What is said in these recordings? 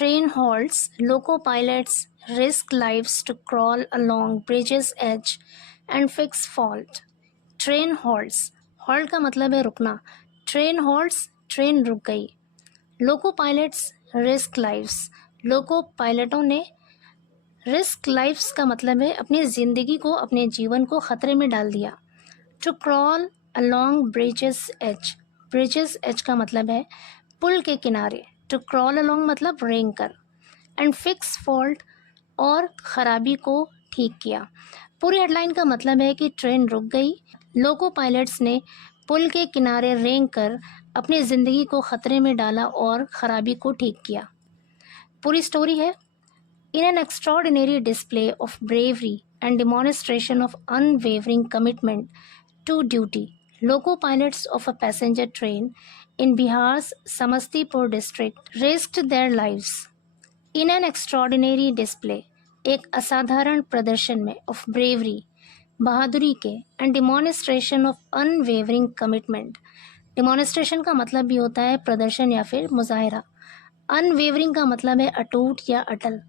train halts, loco pilots risk lives to crawl along bridge's edge and fix fault. Train halts, halt का मतलब है रुकना. Train halts, train रुक गई. लोको pilots risk lives, लोको पायलटों ने रिस्क लाइफ्स का मतलब है अपनी ज़िंदगी को, अपने जीवन को खतरे में डाल दिया. To crawl along bridges edge, bridges edge का मतलब है पुल के किनारे. टू क्रॉल अलॉन्ग मतलब रेंग कर. एंड फिक्स फॉल्ट, और खराबी को ठीक किया. पूरी हेडलाइन का मतलब है कि ट्रेन रुक गई, लोको पायलट्स ने पुल के किनारे रेंग कर अपनी ज़िंदगी को खतरे में डाला और खराबी को ठीक किया. पूरी स्टोरी है. In an extraordinary display of bravery and demonstration of unwavering commitment to duty, loco pilots of a passenger train in Bihar's Samastipur district risked their lives. In an extraordinary display, एक असाधारण प्रदर्शन में, of bravery, बहादुरी के, and demonstration of unwavering commitment. Demonstration का मतलब भी होता है प्रदर्शन या फिर मुजाहिरा. Unwavering का मतलब है अटूट या अटल.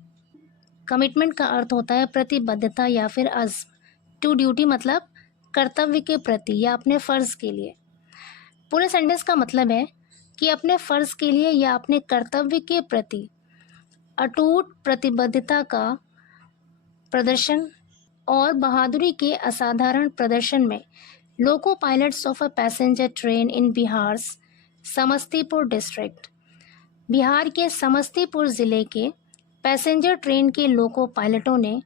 कमिटमेंट का अर्थ होता है प्रतिबद्धता या फिर अज़्म. टू ड्यूटी मतलब कर्तव्य के प्रति या अपने फ़र्ज़ के लिए. पूरे सेंटेंस का मतलब है कि अपने फ़र्ज़ के लिए या अपने कर्तव्य के प्रति अटूट प्रतिबद्धता का प्रदर्शन और बहादुरी के असाधारण प्रदर्शन में लोको pilots of a passenger train in Bihar's Samastipur district, Bihar के समस्तीपुर ज़िले के पैसेंजर ट्रेन के लोको पायलटों ने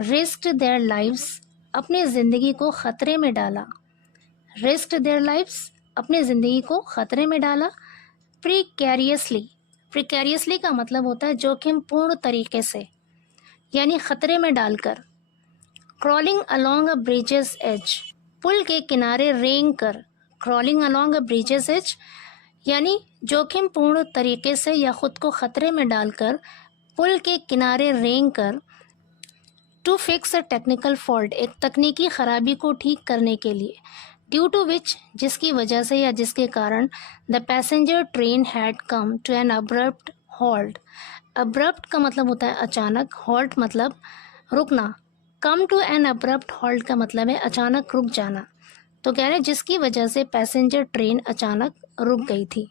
रिस्क्ड देयर लाइव्स, अपनी ज़िंदगी को ख़तरे में डाला. रिस्क्ड देयर लाइव्स, अपनी ज़िंदगी को ख़तरे में डाला. प्रिकैरियसली, प्रिकैरियसली का मतलब होता है जोखिम पूर्ण तरीके से, यानी ख़तरे में डालकर. Crawling along a bridge's edge, पुल के किनारे रेंग कर. Crawling along a bridge's edge यानी जोखिम पूर्ण तरीके से या ख़ुद को ख़तरे में डालकर पुल के किनारे रेंग कर. To fix a technical fault, एक तकनीकी ख़राबी को ठीक करने के लिए. ड्यू टू विच, जिसकी वजह से या जिसके कारण the passenger train had come to an abrupt halt. Abrupt का मतलब होता है अचानक, हॉल्ट मतलब रुकना. Come to an abrupt halt का मतलब है अचानक रुक जाना. तो कह रहे हैं जिसकी वजह से पैसेंजर ट्रेन अचानक रुक गई थी.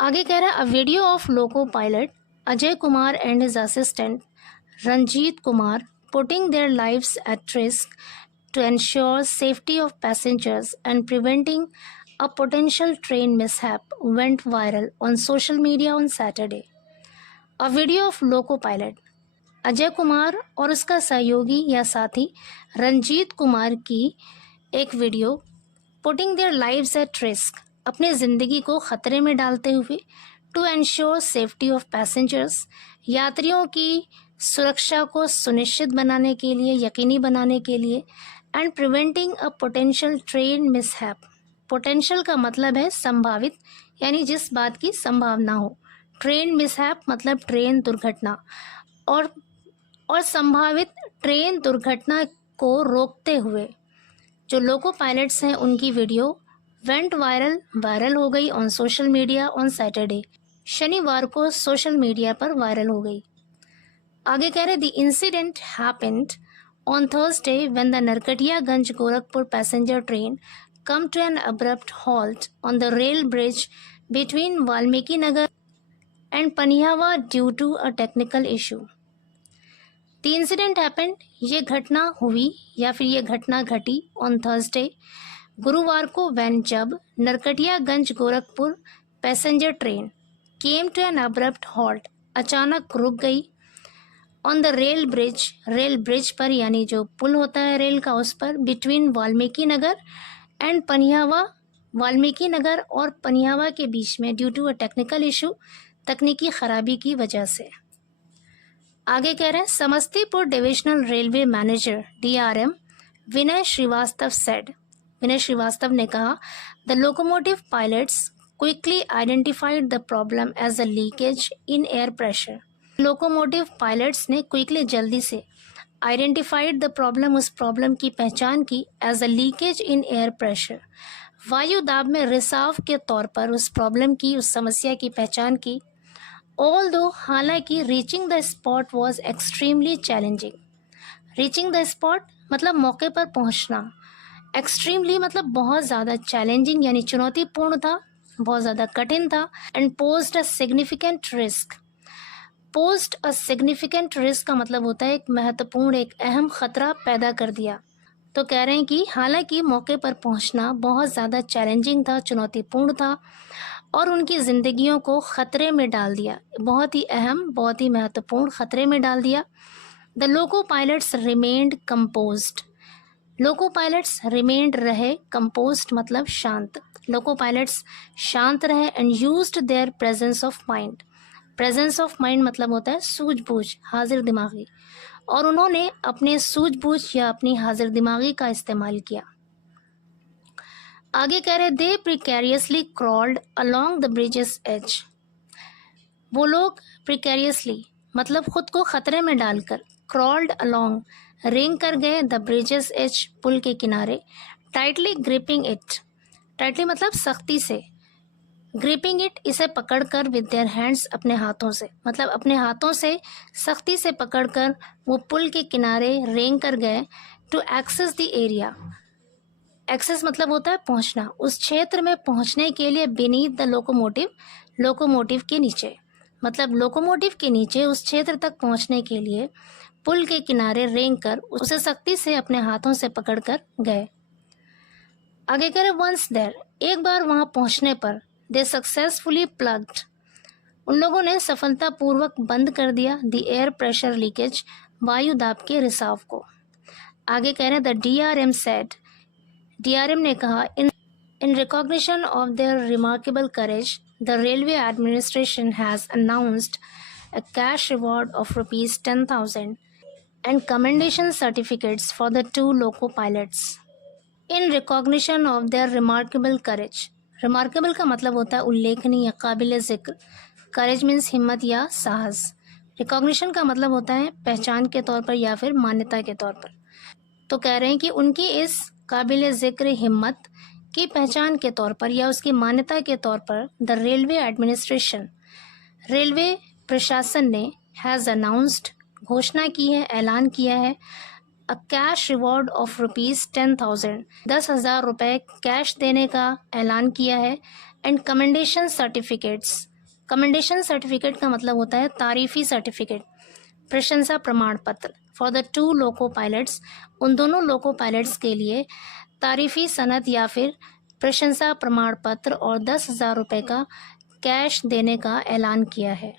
आगे कह रहा है a video of loco pilot Ajay Kumar and his assistant Ranjit Kumar putting their lives at risk to ensure safety of passengers and preventing a potential train mishap went viral on social media on Saturday. A video of loco pilot, Ajay Kumar और उसका सहयोगी या साथी रंजीत कुमार की एक video putting their lives at risk, अपनी ज़िंदगी को ख़तरे में डालते हुए, to ensure safety of passengers, यात्रियों की सुरक्षा को सुनिश्चित बनाने के लिए, यकीनी बनाने के लिए, and preventing a potential train mishap. Potential का मतलब है संभावित, यानी जिस बात की संभावना हो. ट्रेन मिसहैप मतलब ट्रेन दुर्घटना, और संभावित ट्रेन दुर्घटना को रोकते हुए जो लोको पायलट्स हैं उनकी वीडियो वेंट वायरल हो गई on social media on Saturday, शनिवार को सोशल मीडिया पर वायरल हो गई. आगे कह रहे the incident happened on Thursday when the Narkatiaganj Gorakhpur passenger train come to an abrupt halt on the rail bridge between Valmiki Nagar and Paniyawa due to a technical issue. The incident happened, ये घटना हुई या फिर ये घटना घटी ऑन थर्सडे, गुरुवार को, वैन जब Narkatiaganj Gorakhpur passenger train came to an abrupt halt, अचानक रुक गई, ऑन द रेल ब्रिज पर यानी जो पुल होता है रेल का उस पर, बिटवीन वाल्मीकि नगर एंड पनियावा, वाल्मीकि नगर और पनियावा के बीच में, due to a technical issue, तकनीकी खराबी की वजह से. आगे कह रहे हैं Samastipur divisional railway manager DRM Vinay Shrivastava said, Vinay Shrivastava ने कहा the locomotive pilots quickly identified the problem as a leakage in air pressure. Locomotive pilots ने क्विकली, जल्दी से, आइडेंटिफाइड द प्रॉब्लम, उस प्रॉब्लम की पहचान की, as a leakage in air pressure, वायु दाब में रिसाव के तौर पर उस प्रॉब्लम की, उस समस्या की पहचान की. ऑल्दो हालांकि reaching the spot was extremely challenging. Reaching the spot मतलब मौके पर पहुंचना, एक्सट्रीमली मतलब बहुत ज़्यादा, चैलेंजिंग यानी चुनौतीपूर्ण था, बहुत ज़्यादा कठिन था, and posed a significant risk. Posed a significant risk का मतलब होता है एक महत्वपूर्ण, एक अहम खतरा पैदा कर दिया। तो कह रहे हैं कि हालांकि मौके पर पहुंचना बहुत ज़्यादा चैलेंजिंग था, चुनौतीपूर्ण था और उनकी ज़िंदगियों को ख़तरे में डाल दिया, बहुत ही अहम, बहुत ही महत्वपूर्ण ख़तरे में डाल दिया। The loco pilots remained composed. Loco pilots remained रहे, कंपोज्ड मतलब शांत। लोको पायलट्स शांत रहे and used there presence of mind. Presence of mind मतलब होता है सूझबूझ, हाजिर दिमागी, और उन्होंने अपने सूझबूझ या अपनी हाजिर दिमागी का इस्तेमाल किया। आगे कह रहे they precariously crawled along the bridge's edge. वो लोग प्रिकैरियसली मतलब खुद को खतरे में डालकर, क्रॉल्ड अलोंग रेंग कर गए, द ब्रिजेस एज पुल के किनारे, टाइटली ग्रिपिंग इट, टाइटली मतलब सख्ती से, ग्रिपिंग इट इसे पकड़कर, विद देयर हैंड्स अपने हाथों से, मतलब अपने हाथों से सख्ती से पकड़कर वो पुल के किनारे रेंग कर गए, to access the area. Access मतलब होता है पहुंचना, उस क्षेत्र में पहुंचने के लिए, बीनीथ द लोकोमोटिव, लोकोमोटिव के नीचे, मतलब लोकोमोटिव के नीचे उस क्षेत्र तक पहुंचने के लिए पुल के किनारे रेंग कर उसे सख्ती से अपने हाथों से पकड़कर गए। आगे करें वंस देयर, एक बार वहां पहुंचने पर, दे सक्सेसफुली प्लग्ड, उन लोगों ने सफलतापूर्वक बंद कर दिया, द एयर प्रेशर लीकेज, वायु दाब के रिसाव को। आगे कह रहे हैं द DRM सेड, DRM ने कहा, in recognition of their remarkable courage the railway administration has announced a cash reward of rupees 10,000 and commendation certificates for the 2 loco pilots in recognition of their remarkable courage। remarkable का मतलब होता है उल्लेखनीय, काबिल जिक्र, courage means हिम्मत या साहस, recognition का मतलब होता है पहचान के तौर पर या फिर मान्यता के तौर पर। तो कह रहे हैं कि उनकी इस काबिल जिक्र हिम्मत की पहचान के तौर पर या उसकी मान्यता के तौर पर द रेलवे एडमिनिस्ट्रेशन, रेलवे प्रशासन ने, हैज़ अनाउंस्ड घोषणा की है, ऐलान किया है, a cash reward of rupees 10,000 10,000 रुपये कैश देने का ऐलान किया है, and commendation certificates, commendation certificate का मतलब होता है तारीफ़ी सर्टिफिकेट, प्रशंसा प्रमाण पत्र, फॉर द 2 लोको पायलट्स, उन दोनों लोको पायलट्स के लिए तारीफ़ी सनद या फिर प्रशंसा प्रमाण पत्र और 10,000 रुपये का कैश देने का ऐलान किया है।